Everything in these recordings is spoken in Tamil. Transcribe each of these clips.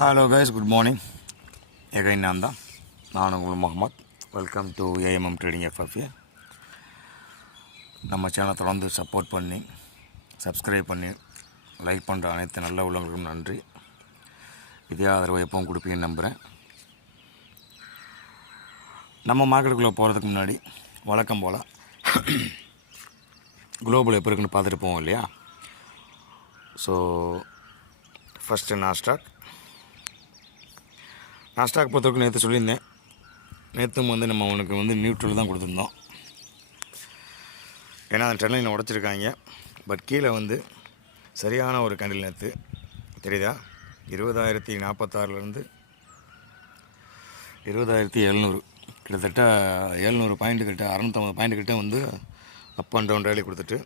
Hello guys, good morning. Again நான் உங்கள் Muhammad. Welcome to AMM trading FFA. நம்ம சேனலை தொடர்ந்து சப்போர்ட் பண்ணி சப்ஸ்கிரைப் பண்ணி லைக் பண்ணுற அனைத்து நல்ல உள்ளவங்களுக்கும் நன்றி. இதே ஆதரவு எப்பவும் கொடுப்பீங்கன்னு நம்புகிறேன். நம்ம மார்க்கெட்டுக்குள்ளே போகிறதுக்கு முன்னாடி வழக்கம் போல் குளோபல் எப்போ இருக்குன்னு பார்த்துட்டு போவோம் இல்லையா. ஸோ ஃபஸ்ட்டு நாஸ்டாக் பொறுத்தவரைக்கும் நேற்று சொல்லியிருந்தேன். நேற்றும் நம்ம அவனுக்கு நியூட்ரல் தான் கொடுத்துருந்தோம். ஏன்னா அந்த ட்ரெண்ட் லைனை உடச்சிருக்காங்க. பட் கீழே சரியான ஒரு கேண்டில் நேற்று தெரியுதா. 20,046 20,700 கிட்டத்தட்ட 700 பாயிண்ட் கிட்ட 650 பாயிண்ட் கிட்ட அப் அண்ட் டவுன் ரேலி கொடுத்துட்டு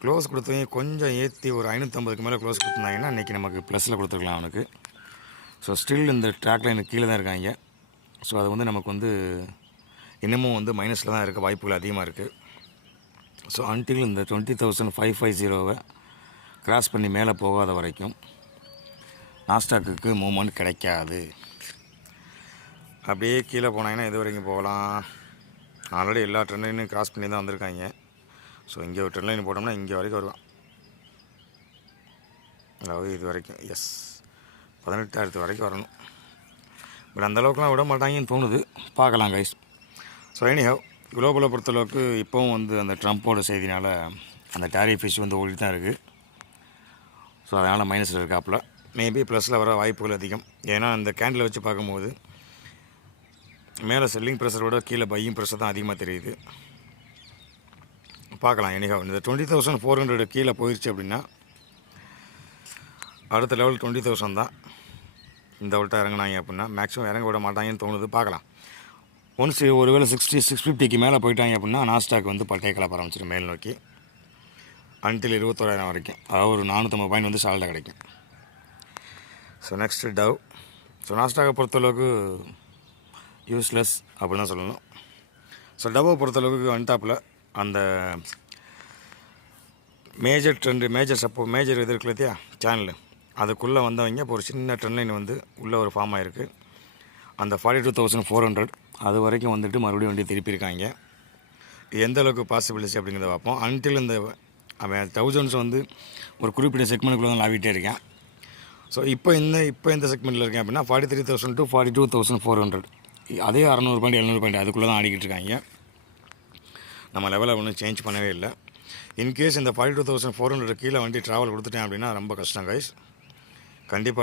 க்ளோஸ் கொடுத்தவங்க கொஞ்சம் ஏற்றி ஒரு 550க்கு மேலே க்ளோஸ் கொடுத்துருந்தாங்கன்னா இன்றைக்கி நமக்கு ப்ளஸில் கொடுத்துருக்கலாம் அவனுக்கு. ஸோ ஸ்டில் இந்த ட்ராக் லைனுக்கு கீழே தான் இருக்காங்க. ஸோ அது நமக்கு இன்னமும் மைனஸில் தான் இருக்க வாய்ப்புகள் அதிகமாக இருக்குது. ஸோ அன்டில் இந்த 20,550 கிராஸ் பண்ணி மேலே போகாத வரைக்கும் நாஸ்டாக்கு மூவ்மெண்ட் கிடைக்காது. அப்படியே கீழே போனாங்கன்னா எது வரைக்கும் போகலாம். ஆல்ரெடி எல்லா ட்ரெண்ட் லைனையும் கிராஸ் பண்ணி தான் வந்திருக்காங்க. ஸோ இங்கே ஒரு ட்ரெண்ட் லைன் போட்டோம்னா இங்கே வரைக்கும் வருவான். அதாவது இது வரைக்கும் 18,000 வரைக்கும் வரணும். பட் அந்தளவுக்குலாம் விட மாட்டாங்கன்னு தோணுது. பார்க்கலாம் கைஸ். ஸோ எனிஹவ் குளோபலை பொறுத்தளவுக்கு இப்போவும் அந்த ட்ரம்ப்போட செய்தினால் அந்த டேரிஃப் இஷ்யூ ஓடிட்டு தான் இருக்குது. ஸோ அதனால் மைனஸில் இருக்காப்புல. மேபி ப்ளஸில் வர வாய்ப்புகள் அதிகம். ஏன்னா அந்த கேண்டில் வச்சு பார்க்கும்போது மேலே செல்லிங் ப்ரெஷரோட கீழே பையிங் ப்ரெஷர் தான் அதிகமாக தெரியுது. பார்க்கலாம். எனிஹவ் இந்த 20,400 கீழே போயிடுச்சு அப்படின்னா அடுத்த லெவல் 20,000 தான். இந்த விட்ட இறங்கினாங்க அப்படின்னா மேக்ஸிமம் இறங்க விட மாட்டாங்கன்னு தோணுது. பார்க்கலாம். ஒன்ஸ் ஒருவேளை 650க்கு மேலே போயிட்டாங்க அப்படின்னா நாஸ்டாக் பட்டையை கிளப்ப ஆரம்பிச்சிடும் மேல் நோக்கி. அன்டில் 21,000 வரைக்கும், அதாவது ஒரு 450 பாயிண்ட் சால்டாக கிடைக்கும். So next Dow. ஸோ நாஸ்டாக்கை பொறுத்தளவுக்கு யூஸ்லெஸ் அப்படின்னு தான் சொல்லணும். ஸோ டவ்வை பொறுத்தளவுக்கு அன்டாப்பில் அந்த மேஜர் ட்ரெண்டு மேஜர் இது இருக்கு இல்லையா சேனலு, அதுக்குள்ளே வந்தவங்க இப்போ ஒரு சின்ன ட்ரெண்ட் லைன் உள்ளே ஒரு ஃபார்ம் ஆகிருக்கு. அந்த 42,400 அது வரைக்கும் மறுபடியும் திருப்பியிருக்காங்க. எந்த அளவுக்கு பாசிபிலிட்டி அப்படிங்கிறத பார்ப்போம். அன்டில் இந்த அவன் தௌசண்ட்ஸ் ஒரு குறிப்பிட்ட செக்மெண்ட்டுக்குள்ளே தான் லாவிட்டே இருக்கேன். ஸோ இப்போ இந்த செக்மெண்ட்டில் இருக்கேன் அப்படின்னா 43,000 to 42,400, அதே 600 பாயிண்ட் 700 பாயிண்ட் அதுக்குள்ளே தான் ஆடிக்கிட்டு இருக்காங்க. நம்ம லெவலில் ஒன்றும் சேஞ்ச் பண்ணவே இல்லை. இன்கேஸ் இந்த 42,400 கீழே ட்ராவல் கொடுத்துட்டேன் அப்படின்னா ரொம்ப கஷ்டம் கைஸ். கண்டிப்பாக